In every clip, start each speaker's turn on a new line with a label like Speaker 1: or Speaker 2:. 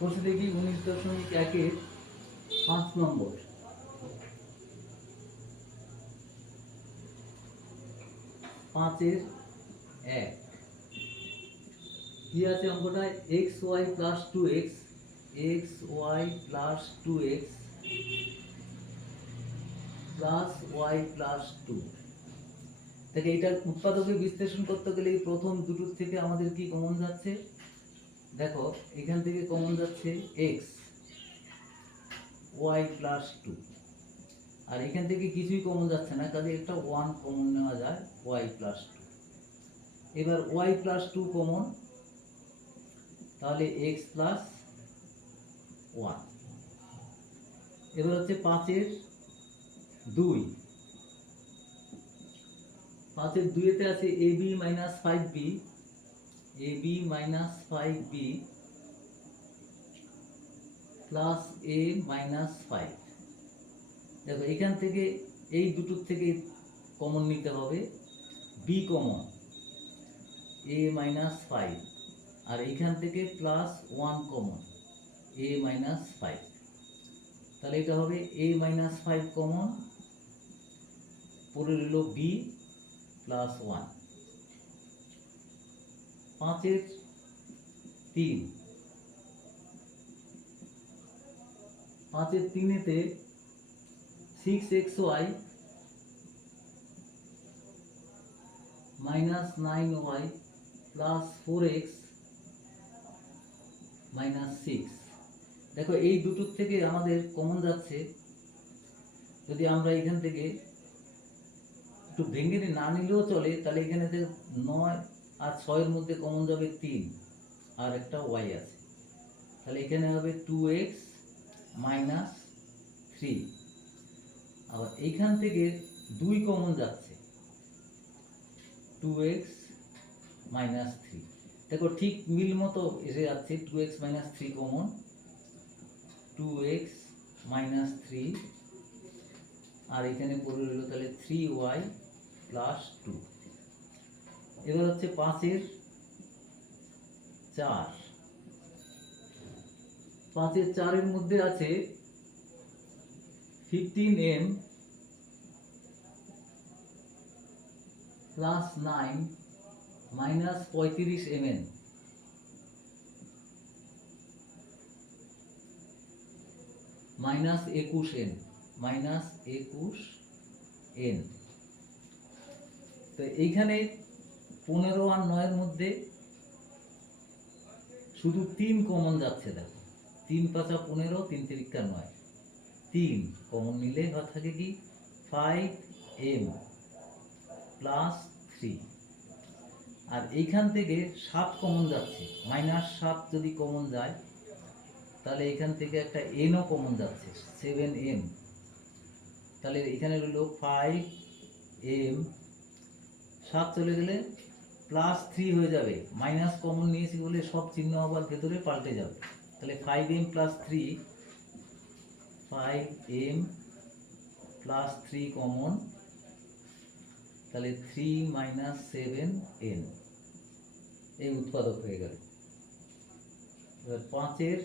Speaker 1: বসে দেখি উনিশ দশমিক একের পাঁচ নম্বর। পাঁচের এক। কি আছে অঙ্কটায় X Y plus two X X Y plus two X plus Y plus two দেখে এটার উৎপাদকে বিশ্লেষণ করতে গেলে এই প্রথম দুটোর থেকে আমাদের কি কমন যাচ্ছে? দেখো, এখান থেকে কমন যাচ্ছে এক্স ওয়াই প্লাস টু আর এখান থেকে কিছুই কমন যাচ্ছে না কাজে একটা ওয়ান কমন নেওয়া যায় ওয়াই প্লাস টু এবার ওয়াই প্লাস টু কমন তাহলে এক্স প্লাস ওয়ান এবার হচ্ছে পাঁচের দুই। পাঁচের দুইয়েতে আছে A B minus five B A B minus five B plus A minus five দেখো, এখান থেকে এই দুটোর থেকে কমন নিতে হবে। B common A minus five আর এইখান থেকে plus one common A minus five তাহলে এটা হবে এ মাইনাস ফাইভ কমন পরে রইল বি প্লাস ওয়ান পাঁচের তিন। পাঁচের তিনেতে six X Y minus nine Y plus four X minus six দেখো, এই দুটোর থেকে আমাদের কমন যাচ্ছে। যদি আমরা এখান থেকে একটু ভেঙে নি- নিলেও চলে, তাহলে এখানে নয় আর ছয়ের মধ্যে কমন যাবে তিন, আর একটা ওয়াই আছে। তাহলে এখানে হবে টু এক্স মাইনাস থ্রি আবার এইখান থেকে দুই কমন যাচ্ছে টু এক্স মাইনাস থ্রি দেখো ঠিক মিল মতো এসে যাচ্ছে two X minus three common two X minus three আর এখানে পড়ে রইল তাহলে থ্রি ওয়াই প্লাস টু এবার হচ্ছে পাঁচের চার। পাঁচের চারের মধ্যে আছে fifteen M plus nine minus পঁয়ত্রিশ এম এন মাইনাস একুশ এন মাইনাস একুশ এন তো এইখানে পনেরো আর নয়ের মধ্যে শুধু তিন কমন যাচ্ছে দেখো। তিন পাঁচা পনেরো, তিন তিরিকা নয়। তিন কমন নিলে ঘর থাকে কি? ফাইভ এম প্লাস থ্রি আর এইখান থেকে সাত কমন যাচ্ছে। মাইনাস সাত যদি কমন যায়, তাহলে এখান থেকে একটা এনও কমন যাচ্ছে সেভেন এম তাহলে এখানে রইল ফাইভ এম সাত চলে গেলে প্লাস থ্রি হয়ে যাবে। মাইনাস কমন নিয়েছি বলে সব চিহ্ন আবার ভেতরে পাল্টে যাবে। তাহলে five M plus three five M plus three common তাহলে থ্রি মাইনাস সেভেন এন এই উৎপাদক হয়ে গেল। এবার পাঁচের,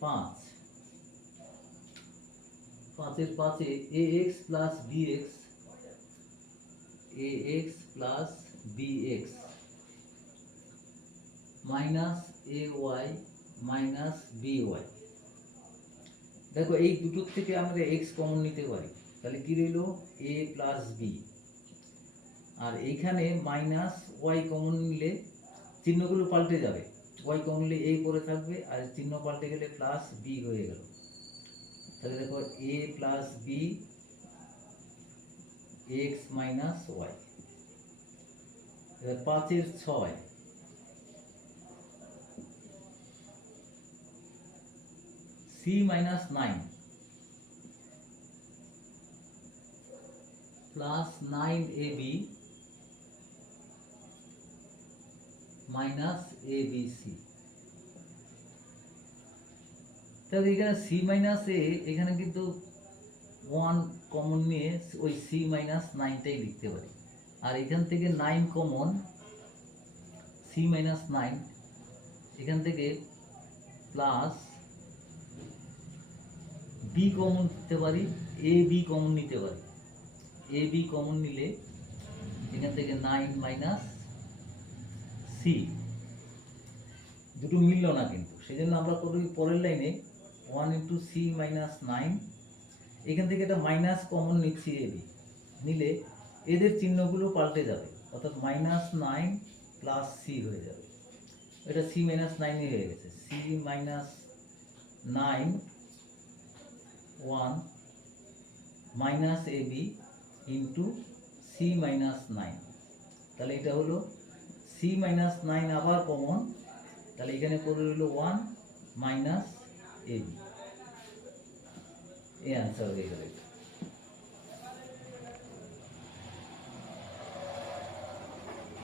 Speaker 1: পাঁচ। পাঁচের পাঁচে A X plus B X A X plus X minus A Y minus B Y দেখো এই দুটোর থেকে আমরা এক্স কমন নিতে পারি। তাহলে কি রইল? এ প্লাস বি আর এইখানে মাইনাস ওয়াই কমন নিলে চিহ্নগুলো পাল্টে যাবে। ওয়াই কমন নিলে এ পরে থাকবে আর চিহ্ন পাল্টে গেলে প্লাস বি হয়ে গেল। তাহলে দেখো A plus B X minus Y পাঁচের ছয়। C minus nine plus nine A B minus A B C তাহলে এখানে সি মাইনাস এ এখানে কিন্তু ওয়ান কমন নিয়ে ওই সি মাইনাস নাইনটাই লিখতে পারি। আর এখান থেকে nine common C minus nine এখান থেকে প্লাস বি কমন নিতে পারি এ বি কমন নিতে পারি। এ বি কমন নিলে এখান থেকে নাইন মাইনাস সি দুটো মিললো না কিন্তু সেই জন্য আমরা করি পরের লাইনে one into C minus nine এখান থেকে একটা মাইনাস কমন নিচ্ছি বি নিলে এদের চিহ্নগুলো পাল্টে যাবে। অর্থাৎ মাইনাস নাইন প্লাস সি হয়ে যাবে। এটা সি মাইনাস নাইনই হয়ে গেছে। C minus nine one minus A B into C minus nine তাহলে এটা হলো সি মাইনাস নাইন আবার কমন তাহলে এখানে পড়ে রইল ওয়ান মাইনাস এ বি এই অ্যান্সার হয়ে গেল। এটা।